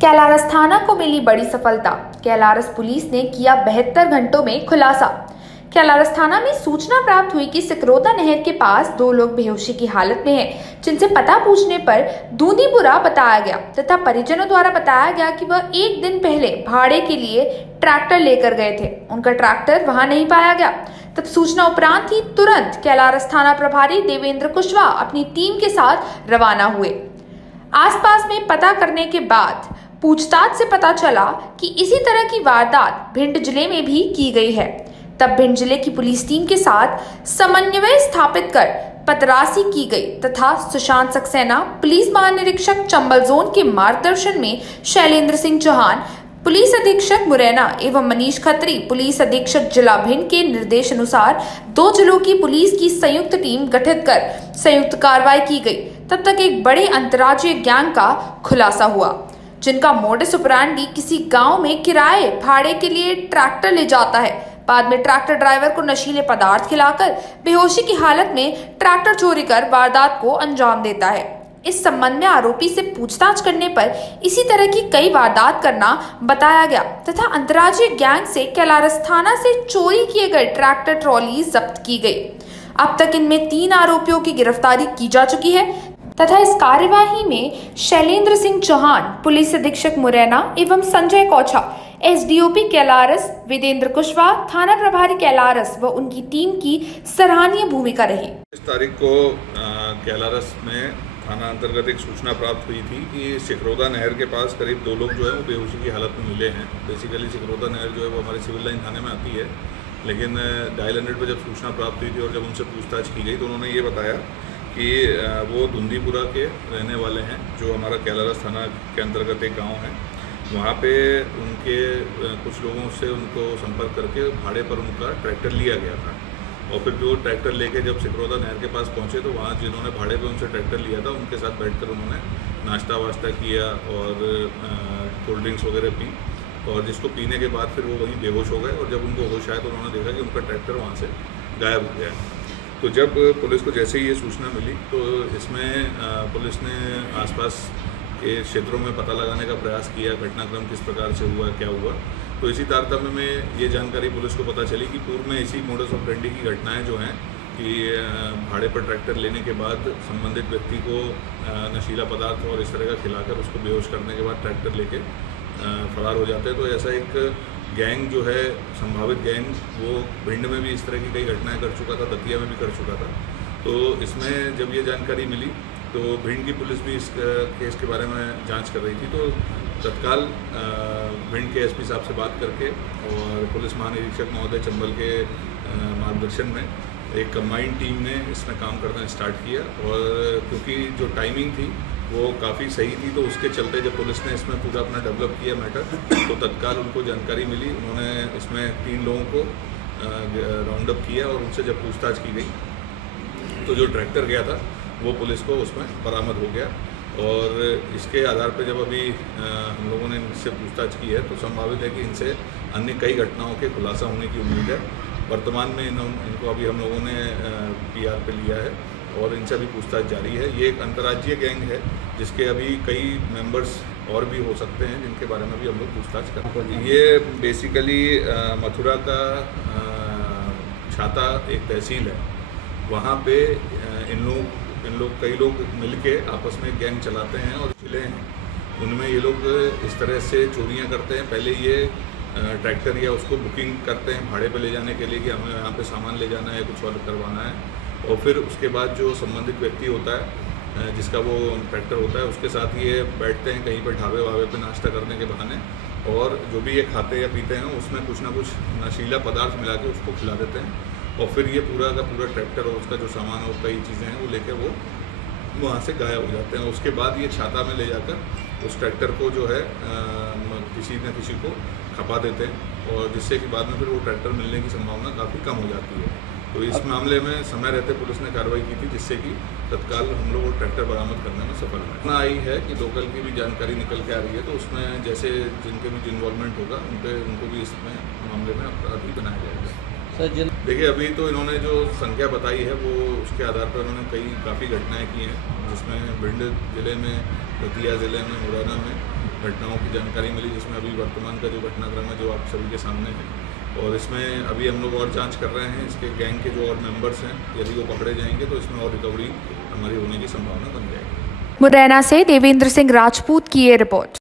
कैलारस थाना को मिली बड़ी सफलता। कैलारस पुलिस ने किया 72 घंटों में खुलासा। कैलारस थाना में सूचना प्राप्त हुई कि सिकरोदा नहर के पास 2 लोग बेहोशी की हालत में हैं, जिनसे पता पूछने पर दूंदीपुरा बताया गया तथा परिजनों द्वारा बताया गया कि वह 1 दिन पहले भाड़े के लिए ट्रैक्टर लेकर गए थे। उनका ट्रैक्टर वहां नहीं पाया गया। तब सूचना उपरांत ही तुरंत कैलारस थाना प्रभारी देवेंद्र कुशवाहा अपनी टीम के साथ रवाना हुए। आसपास में पता करने के बाद पूछताछ से पता चला कि इसी तरह की वारदात भिंड जिले में भी की गई है। तब भिंड जिले की पुलिस टीम के साथ समन्वय स्थापित कर पतरासी की गई तथा सुशांत सक्सेना, पुलिस महानिरीक्षक चंबल जोन के मार्गदर्शन में शैलेंद्र सिंह चौहान, पुलिस अधीक्षक मुरैना एवं मनीष खत्री, पुलिस अधीक्षक जिला भिंड के निर्देश अनुसार 2 जिलों की पुलिस की संयुक्त टीम गठित कर संयुक्त कार्रवाई की गई। तब तक एक बड़े अंतर्राज्यीय गैंग का खुलासा हुआ, जिनका मोडस ऑपरेंडी किसी गांव में किराए भाड़े के लिए ट्रैक्टर ले जाता है, बाद में ट्रैक्टर ड्राइवर को नशीले पदार्थ खिलाकर बेहोशी की हालत में ट्रैक्टर चोरी कर वारदात को अंजाम देता है। इस संबंध में आरोपी से पूछताछ करने पर इसी तरह की कई वारदात करना बताया गया तथा अंतर्राज्यीय गैंग से कैलारस थाना से चोरी किए गए ट्रैक्टर ट्रॉली जब्त की गई। अब तक इनमें 3 आरोपियों की गिरफ्तारी की जा चुकी है तथा इस कार्यवाही में शैलेंद्र सिंह चौहान, पुलिस अधीक्षक मुरैना एवं संजय कौछा, एसडीओपी कैलारस, विदेंद्र कुशवाहा, थाना प्रभारी कैलारस व उनकी टीम की सराहनीय भूमिका रही। इस तारीख को कैलारस में थाना अंतर्गत एक सूचना प्राप्त हुई थी कि सिकरोदा नहर के पास करीब 2 लोग जो है वो बेहोशी की हालत में मिले हैं। बेसिकली सिकरोदा नहर जो है वो हमारे सिविल लाइन थाने में आती है, लेकिन डायल 100 पर जब सूचना प्राप्त हुई थी और जब उनसे पूछताछ की गई तो उन्होंने ये बताया कि वो दूंदीपुरा के रहने वाले हैं, जो हमारा कैलारस थाना के अंतर्गत एक गांव है। वहाँ पे उनके कुछ लोगों से उनको संपर्क करके भाड़े पर उनका ट्रैक्टर लिया गया था और फिर वो ट्रैक्टर लेके जब सिकरोदा नहर के पास पहुँचे तो वहाँ जिन्होंने भाड़े पे उनसे ट्रैक्टर लिया था उनके साथ बैठकर उन्होंने नाश्ता वाश्ता किया और कोल्ड ड्रिंक्स वगैरह पी, और जिसको पीने के बाद फिर वो वहीं बेहोश हो गए। और जब उनको होश आया तो उन्होंने देखा कि उनका ट्रैक्टर वहाँ से गायब हो गया। तो जब पुलिस को जैसे ही ये सूचना मिली तो इसमें पुलिस ने आसपास के क्षेत्रों में पता लगाने का प्रयास किया, घटनाक्रम किस प्रकार से हुआ, क्या हुआ। तो इसी तारतम्य में ये जानकारी पुलिस को पता चली कि पूर्व में इसी मोडस ऑपरेंडी की घटनाएं जो हैं कि भाड़े पर ट्रैक्टर लेने के बाद संबंधित व्यक्ति को नशीला पदार्थ और इस तरह का खिलाकर उसको बेहोश करने के बाद ट्रैक्टर लेके फरार हो जाते हैं। तो ऐसा एक गैंग जो है, संभावित गैंग, वो भिंड में भी इस तरह की कई घटनाएं कर चुका था, दतिया में भी कर चुका था। तो इसमें जब ये जानकारी मिली तो भिंड की पुलिस भी इस केस के बारे में जांच कर रही थी। तो तत्काल भिंड के एसपी साहब से बात करके और पुलिस महानिरीक्षक महोदय चंबल के मार्गदर्शन में एक कंबाइंड टीम ने इसमें काम करना स्टार्ट किया। और क्योंकि जो टाइमिंग थी वो काफ़ी सही थी तो उसके चलते जब पुलिस ने इसमें पूरा अपना डेवलप किया मैटर तो तत्काल उनको जानकारी मिली। उन्होंने इसमें 3 लोगों को राउंड अप किया और उनसे जब पूछताछ की गई तो जो ट्रैक्टर गया था वो पुलिस को उसमें बरामद हो गया। और इसके आधार पर जब अभी हम लोगों ने इनसे पूछताछ की है तो संभावित है कि इनसे अन्य कई घटनाओं के खुलासा होने की उम्मीद है। वर्तमान में इनको अभी हम लोगों ने PR पे लिया है और इनसे भी पूछताछ जारी है। ये एक अंतर्राज्यीय गैंग है जिसके अभी कई मेंबर्स और भी हो सकते हैं, जिनके बारे में भी हम लोग पूछताछ करेंगे। ये बेसिकली मथुरा का छाता एक तहसील है, वहाँ पे इन लोग कई लोग मिलके आपस में गैंग चलाते हैं और जिले हैं उनमें ये लोग इस तरह से चोरियाँ करते हैं। पहले ये ट्रैक्टर या उसको बुकिंग करते हैं भाड़े पे ले जाने के लिए कि हमें यहाँ पे सामान ले जाना है, कुछ और करवाना है, और फिर उसके बाद जो संबंधित व्यक्ति होता है जिसका वो ट्रैक्टर होता है उसके साथ ये बैठते हैं कहीं पर ढाबे वाबे पे नाश्ता करने के बहाने, और जो भी ये खाते या पीते हैं उसमें कुछ ना कुछ नशीला पदार्थ मिला के उसको खिला देते हैं। और फिर ये पूरा का पूरा ट्रैक्टर और उसका जो सामान और कई चीज़ें हैं वो लेकर वो वहाँ से गायब हो जाते हैं। उसके बाद ये छाता में ले जाकर उस ट्रैक्टर को जो है किसी न किसी को खपा देते हैं और जिससे कि बाद में फिर वो ट्रैक्टर मिलने की संभावना काफ़ी कम हो जाती है। तो इस मामले में समय रहते पुलिस ने कार्रवाई की थी जिससे कि तत्काल हम लोग वो ट्रैक्टर बरामद करने में सफल हुए। इतना आई है कि लोकल की भी जानकारी निकल के आ रही है तो उसमें जैसे जिनके भी इन्वॉल्वमेंट होगा उनको भी इसमें मामले में अपराधी बनाया जाएगा। देखिए अभी तो इन्होंने जो संख्या बताई है वो उसके आधार पर उन्होंने काफ़ी घटनाएं की हैं जिसमें भिंड जिले में, दतिया ज़िले में, मुरैना में घटनाओं की जानकारी मिली, जिसमें अभी वर्तमान का जो घटनाक्रम है जो आप सभी के सामने है, और इसमें अभी हम लोग और जांच कर रहे हैं। इसके गैंग के जो और मेंबर्स हैं, यदि वो पकड़े जाएंगे तो इसमें और रिकवरी हमारी होने की संभावना बन जाएगी। मुरैना से देवेंद्र सिंह राजपूत की ये रिपोर्ट।